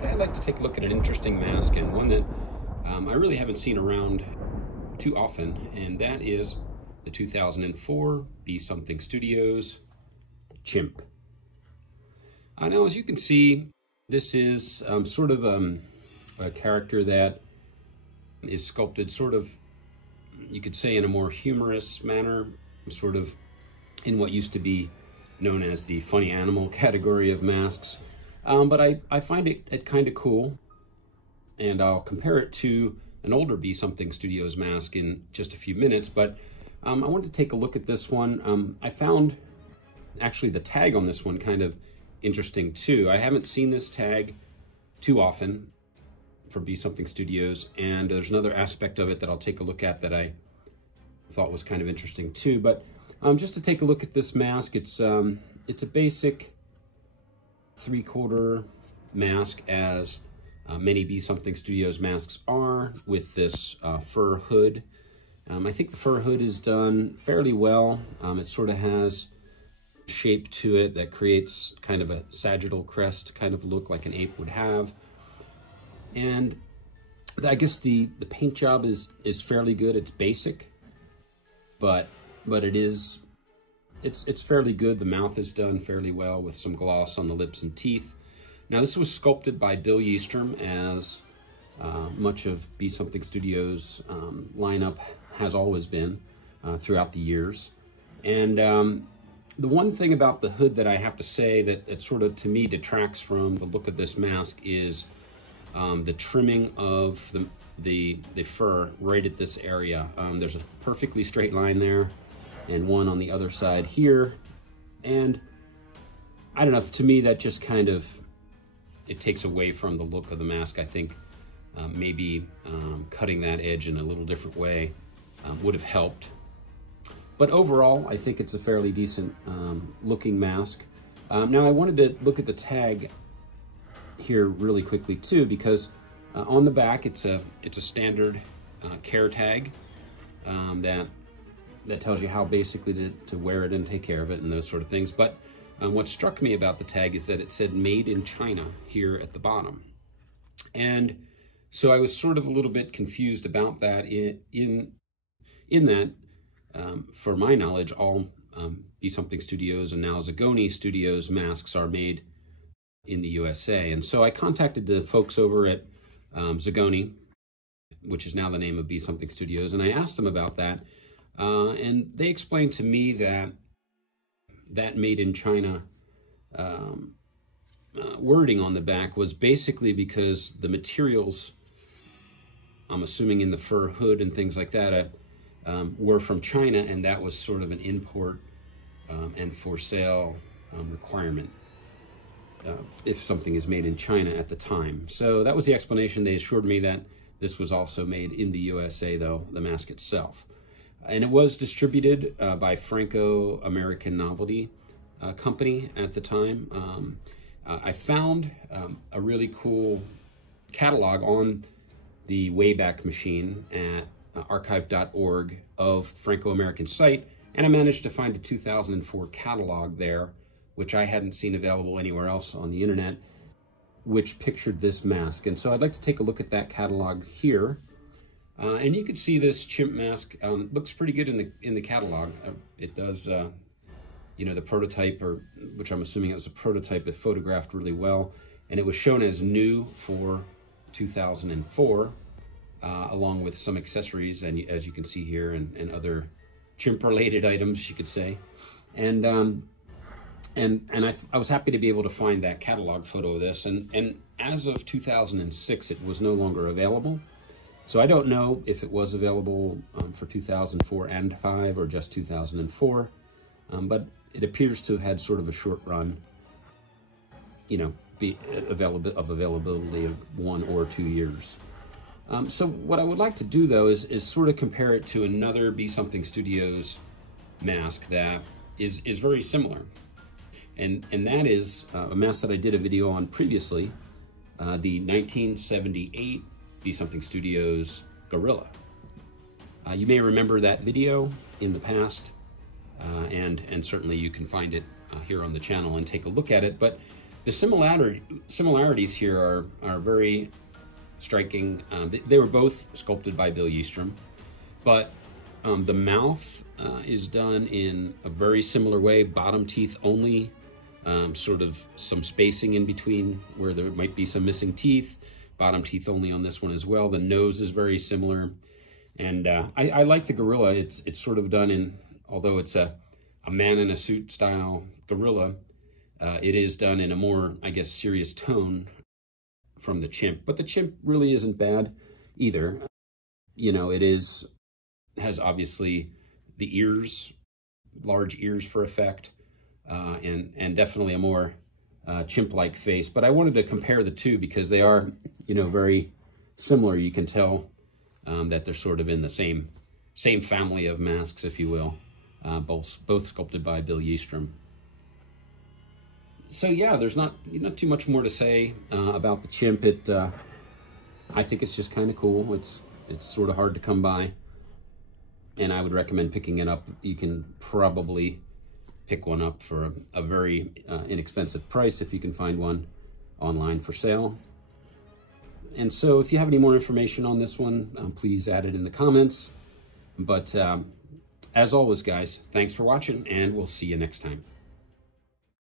Today I'd like to take a look at an interesting mask, and one that I really haven't seen around too often, and that is the 2004 Be Something Studios Chimp. Now, as you can see, this is sort of a character that is sculpted sort of, you could say, in a more humorous manner, sort of in what used to be known as the funny animal category of masks. But I find it kind of cool, and I'll compare it to an older Be Something Studios mask in just a few minutes. But I wanted to take a look at this one. I found actually the tag on this one kind of interesting too. I haven't seen this tag too often from Be Something Studios, and there's another aspect of it that I'll take a look at that I thought was kind of interesting too. But just to take a look at this mask, it's a basic 3/4 mask, as many Be Something Studios masks are, with this fur hood. I think the fur hood is done fairly well. It sort of has shape to it that creates kind of a sagittal crest kind of look like an ape would have. And I guess the paint job is fairly good. It's basic, but it's fairly good. The mouth is done fairly well with some gloss on the lips and teeth. Now, this was sculpted by Bill Yeastrom, as much of Be Something Studios lineup has always been throughout the years. And the one thing about the hood that I have to say that sort of, to me, detracts from the look of this mask is the trimming of the fur right at this area. There's a perfectly straight line there, and one on the other side here. And I don't know, to me that just kind of, it takes away from the look of the mask. I think maybe cutting that edge in a little different way would have helped. But overall, I think it's a fairly decent looking mask. Now, I wanted to look at the tag here really quickly too, because on the back it's a standard care tag that tells you how basically to wear it and take care of it and those sort of things. But what struck me about the tag is that it said "Made in China" here at the bottom. And so I was sort of a little bit confused about that in that, for my knowledge, all Be Something Studios and now Zagoni Studios masks are made in the USA. And so I contacted the folks over at Zagoni, which is now the name of Be Something Studios, and I asked them about that. And they explained to me that "Made in China" wording on the back was basically because the materials, I'm assuming in the fur hood and things like that, were from China, and that was sort of an import and for sale requirement if something is made in China at the time. So that was the explanation. They assured me that this was also made in the USA, though, the mask itself. And it was distributed by Franco-American Novelty Company at the time. I found a really cool catalog on the Wayback Machine at archive.org of Franco-American site, and I managed to find a 2004 catalog there, which I hadn't seen available anywhere else on the internet, which pictured this mask. And so I'd like to take a look at that catalog here. And you can see this chimp mask looks pretty good in the catalog. It does, you know, the prototype, or which I'm assuming it was a prototype, it photographed really well, and it was shown as new for 2004, along with some accessories, and as you can see here, and other chimp-related items, you could say. And I was happy to be able to find that catalog photo of this. And as of 2006, it was no longer available. So I don't know if it was available for 2004 and 5 or just 2004, but it appears to have had sort of a short run, you know, availability of 1 or 2 years. So what I would like to do, though, is sort of compare it to another Be Something Studios mask that is very similar. And that is a mask that I did a video on previously, the 1978 Be Something Studios Gorilla. You may remember that video in the past, and certainly you can find it here on the channel and take a look at it. But The similarities here are very striking. They were both sculpted by Bill Yeastrom, but the mouth is done in a very similar way, bottom teeth only, sort of some spacing in between where there might be some missing teeth, bottom teeth only on this one as well. The nose is very similar. And I like the gorilla. It's sort of done in, although it's a man in a suit style gorilla, it is done in a more, I guess, serious tone from the chimp. But the chimp really isn't bad either. You know, has obviously the ears, large ears for effect, and definitely a more chimp-like face. But I wanted to compare the two because they are, you know, very similar. You can tell that they're sort of in the same family of masks, if you will, both sculpted by Bill Yeastrom. So yeah, there's not too much more to say about the chimp. I think it's just kind of cool. It's sort of hard to come by, and I would recommend picking it up. You can probably pick one up for a very inexpensive price if you can find one online for sale. And so if you have any more information on this one, please add it in the comments. But as always, guys, thanks for watching, and we'll see you next time.